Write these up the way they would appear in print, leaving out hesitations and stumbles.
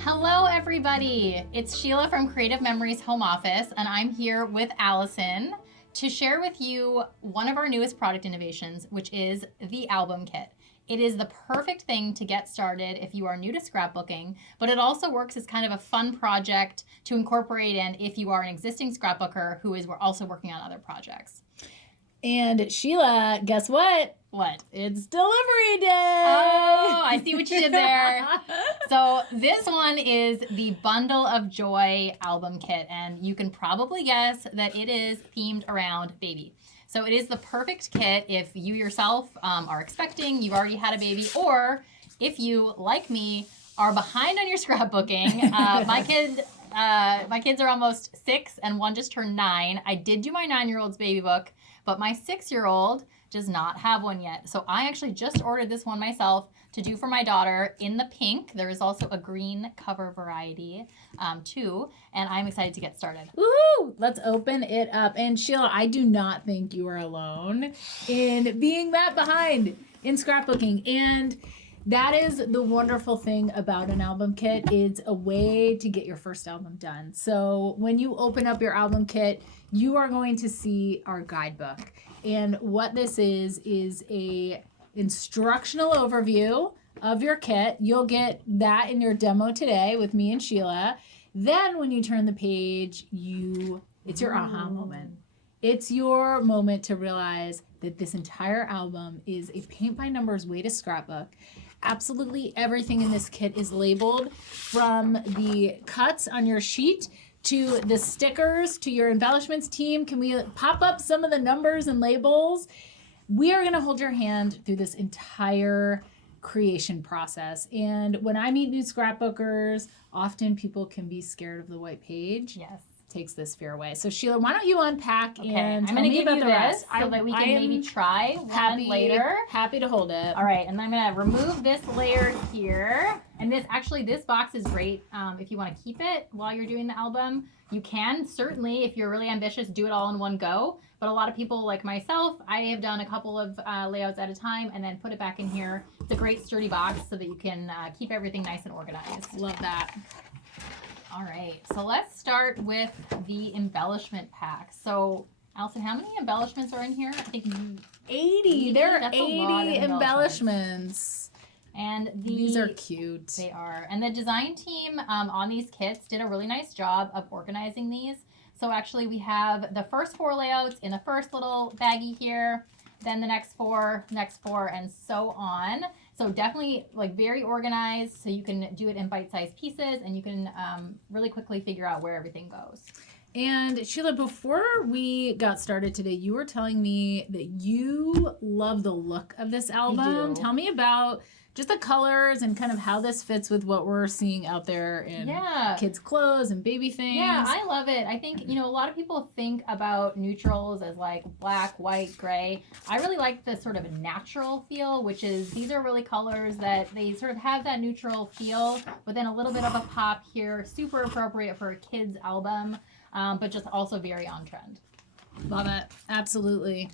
Hello, everybody. It's Sheila from Creative Memories Home Office, and I'm here with Allison to share with you one of our newest product innovations, which is the album kit. It is the perfect thing to get started if you are new to scrapbooking, but it also works as kind of a fun project to incorporate in if you are an existing scrapbooker who is also working on other projects. And Sheila, guess what? What? It's delivery day. Oh, I see what you did there. So this one is the Bundle of Joy album kit, and you can probably guess that it is themed around baby. So it is the perfect kit if you yourself are expecting, you've already had a baby, or if you, like me, are behind on your scrapbooking. My kids are almost 6 and one just turned 9. I did do my 9-year-old's baby book, but my 6-year-old does not have one yet. So I actually just ordered this one myself to do for my daughter in the pink. There is also a green cover variety too, and I'm excited to get started. Woohoo! Let's open it up. And Sheila, I do not think you are alone in being that behind in scrapbooking. And that is the wonderful thing about an album kit. It's a way to get your first album done. So when you open up your album kit, you are going to see our guidebook. And what this is a instructional overview of your kit. You'll get that in your demo today with me and Sheila. Then when you turn the page, it's your aha moment. It's your moment to realize that this entire album is a paint by numbers way to scrapbook. Absolutely everything in this kit is labeled, from the cuts on your sheet to the stickers to your embellishments team. Can we pop up some of the numbers and labels? We are going to hold your hand through this entire creation process. And when I meet new scrapbookers, often people can be scared of the white page. Yes. Takes this fear away. So Sheila, why don't you unpack and I'm going to give you this so that we can maybe try one later. Happy to hold it. All right, and I'm going to remove this layer here. And this box is great if you want to keep it while you're doing the album. You can certainly, if you're really ambitious, do it all in one go. But a lot of people like myself, I have done a couple of layouts at a time and then put it back in here. It's a great sturdy box so that you can keep everything nice and organized. Love that. All right, so let's start with the embellishment pack. So, Allison, how many embellishments are in here? I think 80. There are 80 embellishments. embellishments. And these are cute. They are. And the design team on these kits did a really nice job of organizing these. So actually we have the first 4 layouts in the first little baggie here, then the next 4, and so on. So definitely like very organized, so you can do it in bite-sized pieces and you can really quickly figure out where everything goes. And Sheila, before we got started today, you were telling me that you love the look of this album. Tell me about just the colors and kind of how this fits with what we're seeing out there in kids' clothes and baby things. Yeah, I love it. I think, a lot of people think about neutrals as like black, white, gray. I really like the sort of natural feel, which is these are really colors that they sort of have that neutral feel, but then a little bit of a pop here. Super appropriate for a kid's album, but just also very on trend. Love it. Absolutely.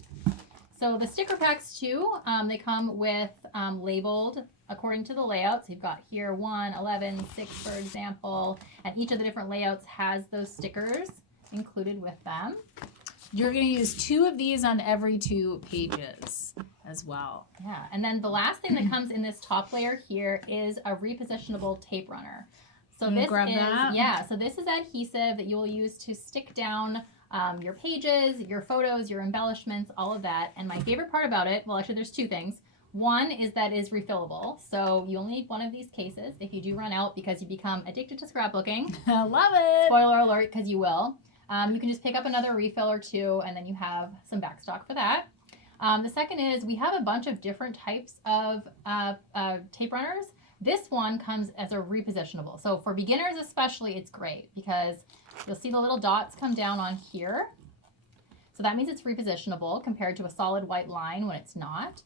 So the sticker packs too, they come with labeled according to the layouts. You've got here 1, 11, 6, for example, and each of the different layouts has those stickers included with them. You're going to use 2 of these on every 2 pages as well. Yeah, and then the last thing that comes in this top layer here is a repositionable tape runner. So this so this is adhesive that you'll use to stick down your pages, your photos, your embellishments, all of that. And my favorite part about it, well, actually there's 2 things. One is that it's refillable. So you only need 1 of these cases if you do run out because you become addicted to scrapbooking. I love it. Spoiler alert, because you will. You can just pick up another refill or 2 and then you have some backstock for that. The second is we have a bunch of different types of tape runners. This one comes as a repositionable. So for beginners especially, it's great because you'll see the little dots come down on here. So that means it's repositionable compared to a solid white line when it's not.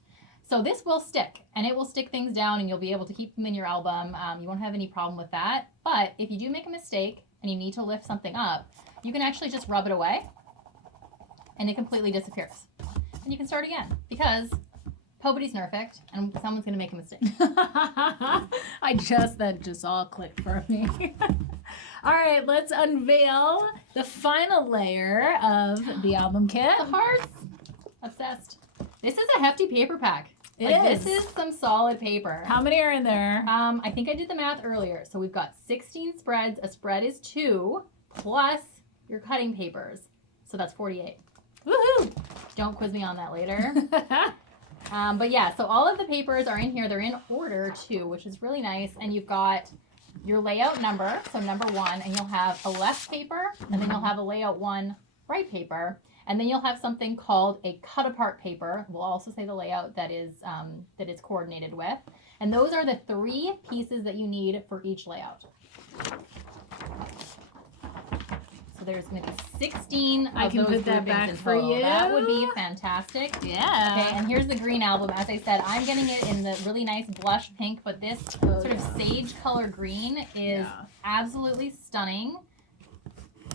So this will stick, and it will stick things down, and you'll be able to keep them in your album. You won't have any problem with that. But if you do make a mistake and you need to lift something up, you can actually just rub it away, and it completely disappears. And you can start again because nobody's perfect, and someone's going to make a mistake. That just all clicked for me. All right, let's unveil the final layer of the album kit. The hearts. Obsessed. This is a hefty paper pack. This is some solid paper. How many are in there? I think I did the math earlier. So we've got 16 spreads. A spread is 2 plus your cutting papers. So that's 48. Woohoo! Don't quiz me on that later. But yeah, so all of the papers are in here. They're in order too, which is really nice. And you've got your layout number, so number 1, and you'll have a left paper, and then you'll have a layout 1 right paper. And then you'll have something called a cut apart paper. We'll also say the layout that is coordinated with. And those are the 3 pieces that you need for each layout. So there's going to be 16 of I can those put that back in for total. you. That would be fantastic. Yeah. Okay, and here's the green album. As I said, I'm getting it in the really nice blush pink, but this sort of sage color green is absolutely stunning.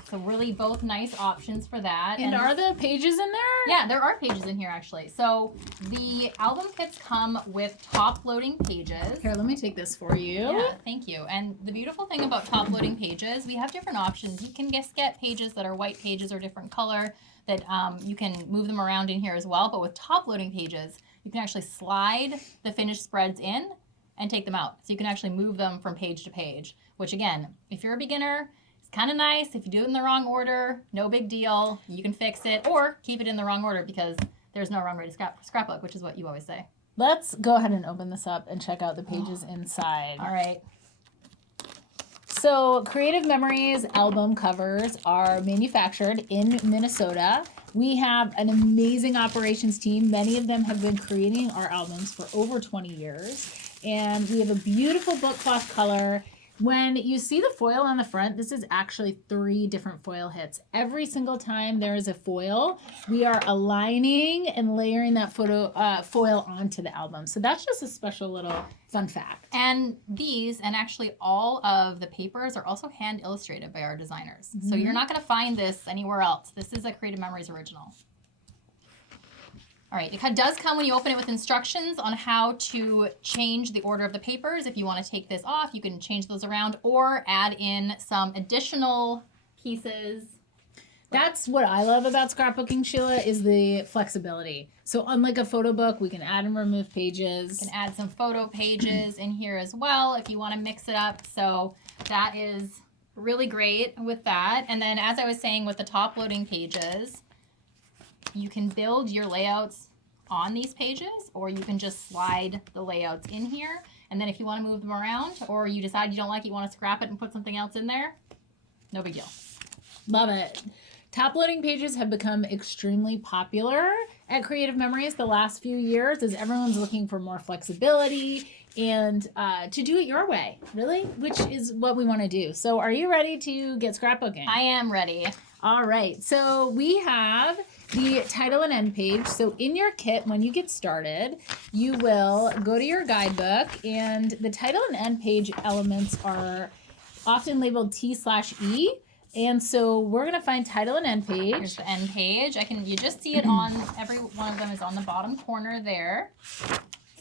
So really both nice options for that. And are the pages in there? Yeah, there are pages in here actually. So the album kits come with top loading pages. Here, let me take this for you. Yeah, thank you. And the beautiful thing about top loading pages, we have different options. You can just get pages that are white pages or different color that you can move them around in here as well. But with top loading pages, you can actually slide the finished spreads in and take them out. So you can actually move them from page to page, which again, if you're a beginner, kind of nice. If you do it in the wrong order, no big deal. You can fix it or keep it in the wrong order because there's no wrong way to scrapbook, which is what you always say. Let's go ahead and open this up and check out the pages inside. All right. So Creative Memories album covers are manufactured in Minnesota. We have an amazing operations team. Many of them have been creating our albums for over 20 years. And we have a beautiful book cloth color. When you see the foil on the front, this is actually 3 different foil hits. Every single time there is a foil, we are aligning and layering that foil onto the album. So that's just a special little fun fact. And these, and actually all of the papers are also hand illustrated by our designers. So you're not going to find this anywhere else. This is a Creative Memories original. All right, it does come when you open it with instructions on how to change the order of the papers. If you want to take this off, you can change those around or add in some additional pieces. That's what I love about scrapbooking, Sheila, is the flexibility. So unlike a photo book, we can add and remove pages. You can add some photo pages in here as well if you want to mix it up. So that is really great with that. And then as I was saying with the top loading pages, you can build your layouts on these pages, or you can just slide the layouts in here. And then if you want to move them around, or you decide you don't like it, you want to scrap it and put something else in there, no big deal. Love it. Top loading pages have become extremely popular at Creative Memories the last few years as everyone's looking for more flexibility and to do it your way, really, which is what we want to do. So are you ready to get scrapbooking? I am ready. All right, so we have the title and end page. So in your kit, when you get started, you will go to your guidebook, and the title and end page elements are often labeled T/E. And so we're going to find title and end page. Here's the end page. You just see it on, every one of them is on the bottom corner there.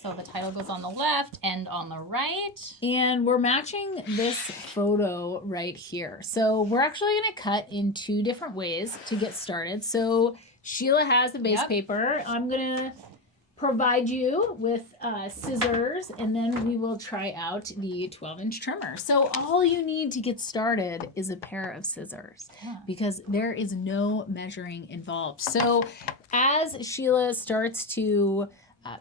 So the title goes on the left and on the right. And we're matching this photo right here. So we're actually going to cut in 2 different ways to get started. So Sheila has the base paper. I'm going to provide you with scissors, and then we will try out the 12-inch trimmer. So all you need to get started is a pair of scissors because there is no measuring involved. So as Sheila starts to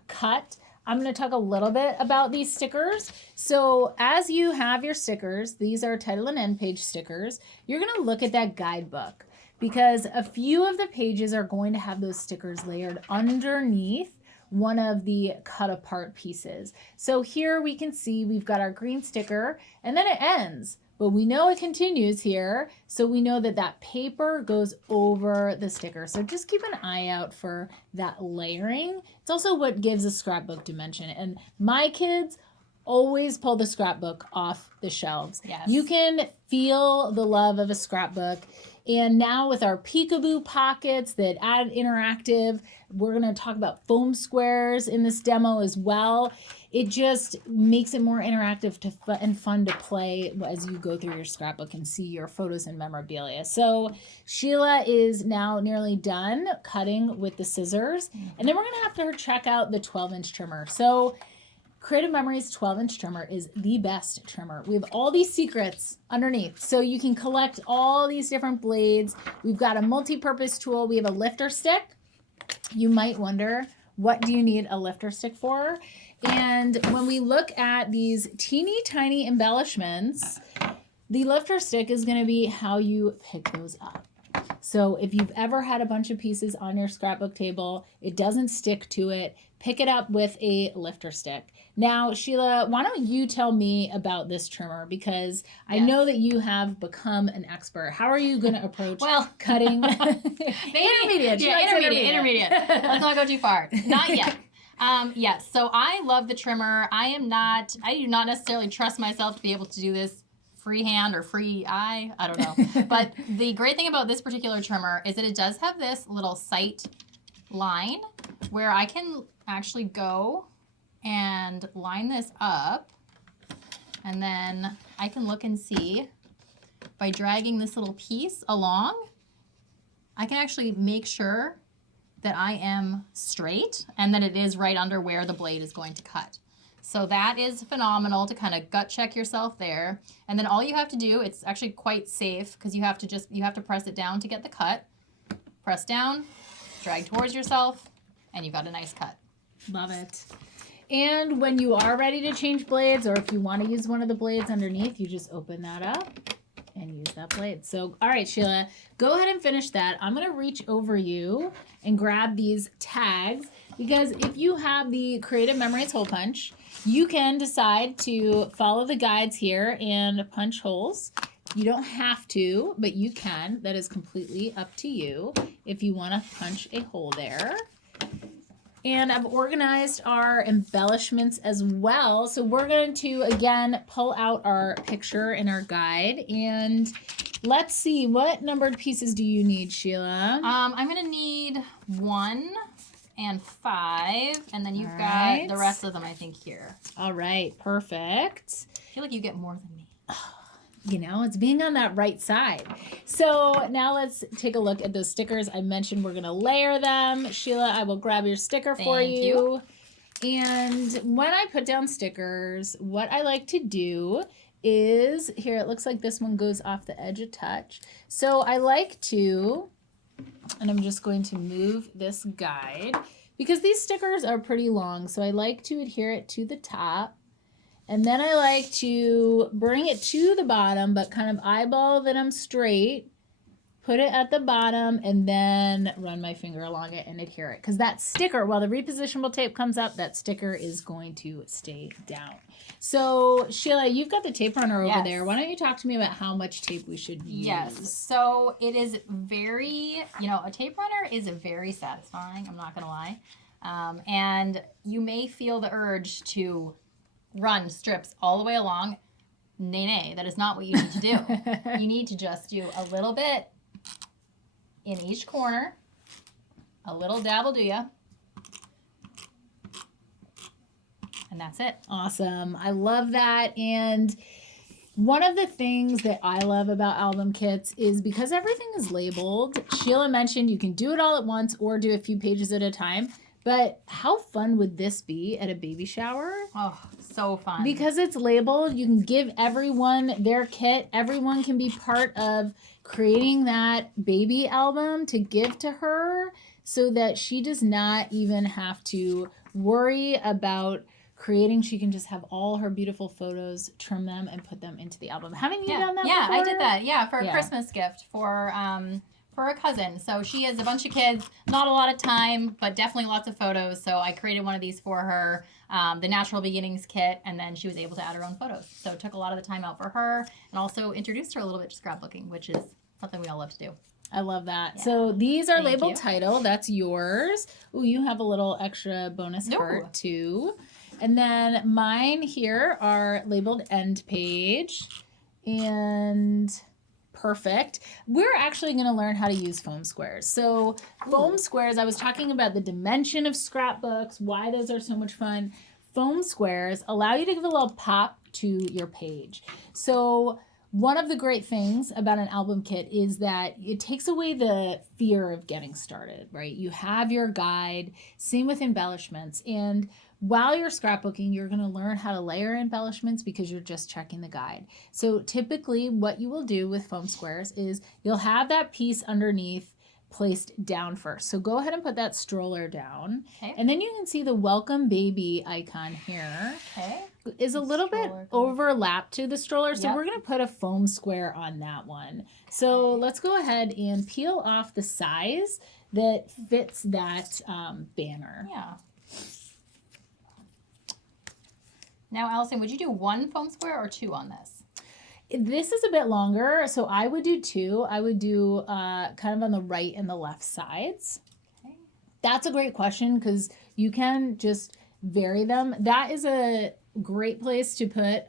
cut, I'm going to talk a little bit about these stickers. So as you have your stickers, these are title and end page stickers, you're going to look at that guidebook because a few of the pages are going to have those stickers layered underneath one of the cut apart pieces. So here we can see we've got our green sticker and then it ends, but we know it continues here. So we know that that paper goes over the sticker. So just keep an eye out for that layering. It's also what gives a scrapbook dimension. And my kids always pull the scrapbook off the shelves. Yes. You can feel the love of a scrapbook And now with our peekaboo pockets that add interactive, we're going to talk about foam squares in this demo as well. It just makes it more interactive and fun to play as you go through your scrapbook and see your photos and memorabilia. So Sheila is now nearly done cutting with the scissors. And then we're going to have her check out the 12-inch trimmer. So Creative Memories 12-inch trimmer is the best trimmer. We have all these secrets underneath. So you can collect all these different blades. We've got a multi-purpose tool. We have a lifter stick. You might wonder, what do you need a lifter stick for? And when we look at these teeny tiny embellishments, the lifter stick is going to be how you pick those up. So if you've ever had a bunch of pieces on your scrapbook table, it doesn't stick to it, pick it up with a lifter stick. Now, Sheila, why don't you tell me about this trimmer? Because I know that you have become an expert. How are you going to approach cutting? Intermediate. Intermediate. Let's not go too far. Not yet. Yes, so I love the trimmer. I do not necessarily trust myself to be able to do this freehand or free eye. I don't know. But the great thing about this particular trimmer is that it does have this little sight line where I can actually go and line this up, and then I can look and see by dragging this little piece along, I can actually make sure that I am straight and that it is right under where the blade is going to cut. So that is phenomenal to kind of gut check yourself there. And then all you have to do, it's actually quite safe because you have to press it down to get the cut. Press down, drag towards yourself, and you've got a nice cut. Love it. And when you are ready to change blades, or if you want to use one of the blades underneath, you just open that up and use that blade. So, all right, Sheila, go ahead and finish that. I'm going to reach over you and grab these tags, because if you have the Creative Memories hole punch, you can decide to follow the guides here and punch holes. You don't have to, but you can. That is completely up to you if you want to punch a hole there. And I've organized our embellishments as well. So we're going to, again, pull out our picture in our guide. And let's see, what numbered pieces do you need, Sheila? I'm going to need 1 and 5. And then you've got the rest of them, I think, here. All right, perfect. I feel like you get more than me. You know, it's being on that right side. So now let's take a look at those stickers. I mentioned we're going to layer them. Sheila, I will grab your sticker for you. And when I put down stickers, what I like to do is, here, it looks like this one goes off the edge a touch. So I like to, and I'm just going to move this guide, because these stickers are pretty long. So I like to adhere it to the top. And then I like to bring it to the bottom, but kind of eyeball that I'm straight, put it at the bottom, and then run my finger along it and adhere it. Because that sticker, while the repositionable tape comes up, that sticker is going to stay down. So, Sheila, you've got the tape runner over there. Why don't you talk to me about how much tape we should use? Yes. So it is very, a tape runner is very satisfying. I'm not going to lie. And you may feel the urge to run strips all the way along. Nay, that is not what you need to do. You need to just do a little bit in each corner, a little dab will do ya, and that's it. Awesome. I love that. And one of the things that I love about album kits is because everything is labeled. Sheila mentioned you can do it all at once or do a few pages at a time. But how fun would this be at a baby shower? Oh, so fun. Because it's labeled, you can give everyone their kit. Everyone can be part of creating that baby album to give to her, so that she does not even have to worry about creating. She can just have all her beautiful photos, trim them, and put them into the album. Haven't you done that before? Yeah, I did that. Yeah, for a Christmas gift for a cousin. So she has a bunch of kids, not a lot of time, but definitely lots of photos. So I created one of these for her, the Natural Beginnings kit, and then she was able to add her own photos. So it took a lot of the time out for her, and also introduced her a little bit to scrapbooking, which is something we all love to do. I love that. Yeah. So these are labeled title. That's yours. Oh, you have a little extra bonus heart too. And then mine here are labeled end page. And Perfect. We're actually going to learn how to use foam squares. So foam squares, I was talking about the dimension of scrapbooks, why those are so much fun. Foam squares allow you to give a little pop to your page. So one of the great things about an album kit is that it takes away the fear of getting started, right? You have your guide, same with embellishments. And while you're scrapbooking, you're going to learn how to layer embellishments because you're just checking the guide. So typically what you will do with foam squares is you'll have that piece underneath placed down first. So go ahead and put that stroller down. Okay. And then you can see the welcome baby icon here. Okay. Is a little bit overlapped to the stroller. So we're going to put a foam square on that one. So let's go ahead and peel off the size that fits that banner. Yeah. Now, Allison, would you do one foam square or two on this? This is a bit longer, so I would do two. I would do kind of on the right and the left sides. Okay. That's a great question because you can just vary them. That is a great place to put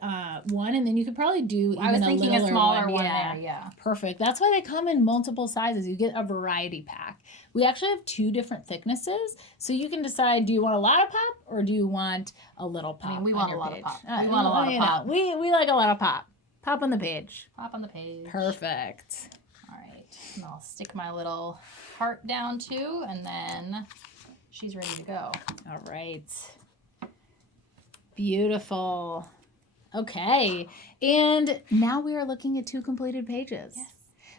one, and then you could probably do even I was thinking a smaller one there. Yeah. Perfect. That's why they come in multiple sizes. You get a variety pack. We actually have 2 different thicknesses, so you can decide, do you want a lot of pop or do you want a little pop? I mean, we want a lot of pop. We want a lot of pop. We like a lot of pop. Pop on the page. Pop on the page. Perfect. All right. And I'll stick my little heart down too, and then she's ready to go. All right. Beautiful. Okay. And now we are looking at 2 completed pages. Yes.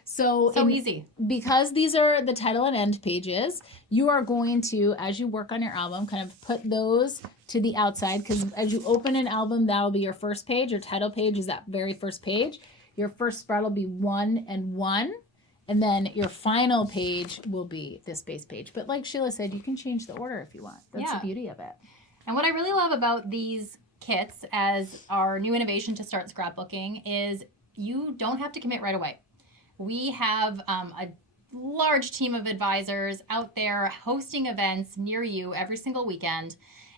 So easy. Because these are the title and end pages, you are going to, as you work on your album, kind of put those to the outside, because as you open an album, that will be your first page. Your title page is that very first page. Your first spread will be 1 and 1. And then your final page will be this base page. But like Sheila said, you can change the order if you want. That's the beauty of it. And what I really love about these kits as our new innovation to start scrapbooking is you don't have to commit right away. We have a large team of advisors out there hosting events near you every single weekend.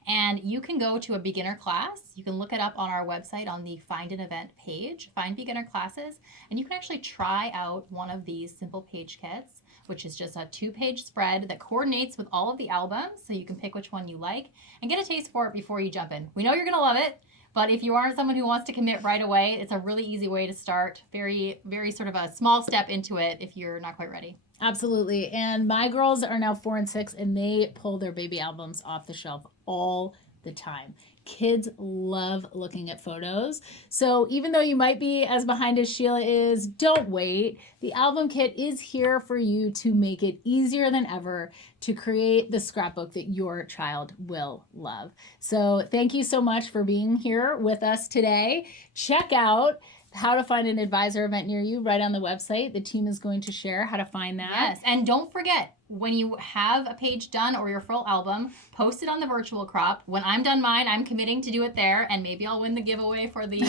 And you can go to a beginner class. You can look it up on our website on the Find an Event page, Find Beginner Classes. And you can actually try out one of these simple page kits, which is just a 2-page spread that coordinates with all of the albums. So you can pick which one you like and get a taste for it before you jump in. We know you're going to love it. But if you aren't someone who wants to commit right away, it's a really easy way to start. Very, very sort of a small step into it if you're not quite ready. Absolutely. And my girls are now 4 and 6, and they pull their baby albums off the shelf all the time. Kids love looking at photos. So even though you might be as behind as Sheila is, don't wait. The album kit is here for you to make it easier than ever to create the scrapbook that your child will love. So thank you so much for being here with us today. Check out how to find an advisor event near you right on the website. The team is going to share how to find that. Yes, and don't forget, when you have a page done or your full album, post it on the virtual crop. When I'm done mine, I'm committing to do it there, and maybe I'll win the giveaway for the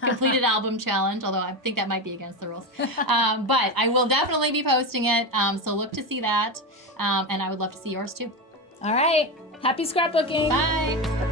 completed album challenge, although I think that might be against the rules. But I will definitely be posting it, so look to see that, and I would love to see yours too. All right. Happy scrapbooking. Bye.